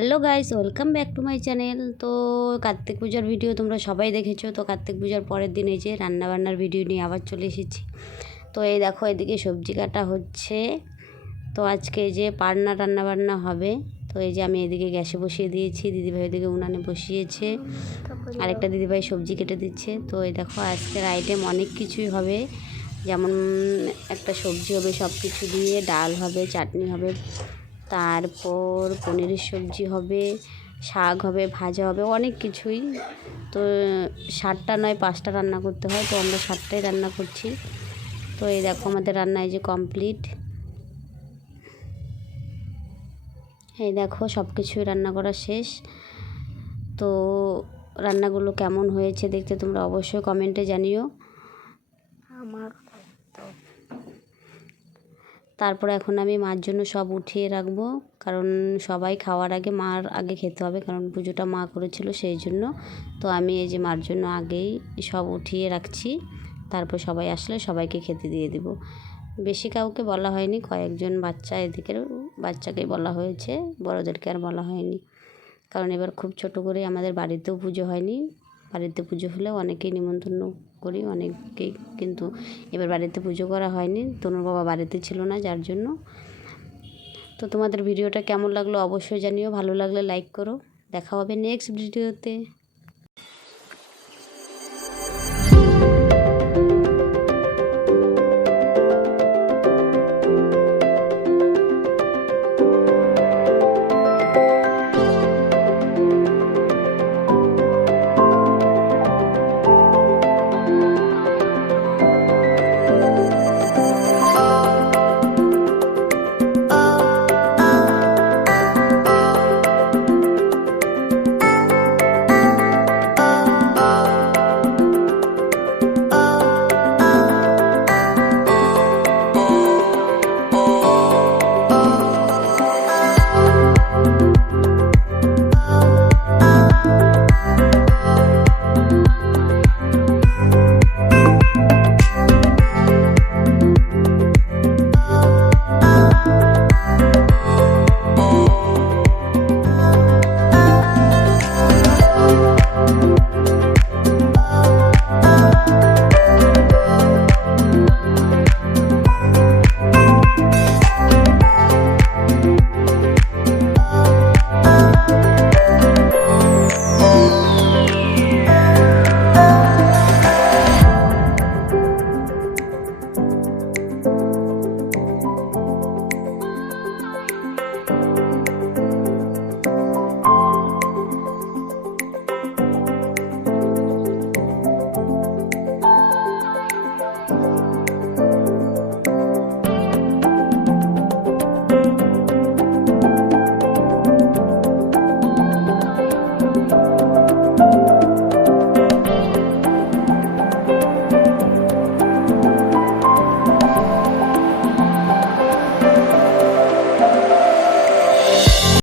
Hello guys, welcome back to my channel. তো কার্তিক পূজার video তোমরা সবাই দেখেছো। তো কার্তিক পূজার পরের দিন এই যে রান্নাবান্নার ভিডিও নিয়ে আবার চলে এসেছি। তো এই দেখো, এদিকে সবজি কাটা হচ্ছে। তো আজকে এই যে পান্না রান্নাবান্না হবে। তো এই যে আমি এদিকে গ্যাসে বসিয়ে দিয়েছি, দিদিভাই এদিকে উনানে বসিয়েছে, আরেকটা দিদিভাই সবজি কেটে দিচ্ছে। তো এই দেখো, আজকের আইটেম অনেক কিছুই হবে। যেমন একটা সবজি হবে সব কিছু দিয়ে, ডাল হবে, চাটনি হবে, তারপর পনিরের সবজি হবে, শাক হবে, ভাজা হবে, অনেক কিছুই। তো 7টা নয় 5টা রান্না করতে হয়, তো আমরা 7টাই রান্না করছি। তো এই দেখো আমাদের রান্না এই যে কমপ্লিট। এই দেখো সব কিছুই রান্না করা শেষ। তো রান্নাগুলো কেমন হয়েছে দেখতে তোমরা অবশ্যই কমেন্টে জানিও। তারপর এখন আমি মার জন্য সব উঠিয়ে রাখবো, কারণ সবাই খাওয়ার আগে মার আগে খেতে হবে, কারণ পুজোটা মা করেছিল সেই জন্য। তো আমি এই যে মার জন্য আগেই সব উঠিয়ে রাখছি, তারপর সবাই আসলে সবাইকে খেতে দিয়ে দিব। বেশি কাউকে বলা হয়নি, কয়েকজন বাচ্চা এদিকের বাচ্চাকেই বলা হয়েছে, বড়োদেরকে আর বলা হয়নি। কারণ এবার খুব ছোট করে আমাদের বাড়িতেও পুজো হয়নি। বাড়িতে পুজো হলেও অনেকেই নিমন্ত্রণ করি, অনেকেই, কিন্তু এবার বাড়িতে পুজো করা হয়নি। তনুর বাবা বাড়িতে ছিল না, যার জন্য। তো তোমাদের ভিডিওটা কেমন লাগলো অবশ্যই জানিও, ভালো লাগলে লাইক করো। দেখা হবে নেক্সট ভিডিওতে।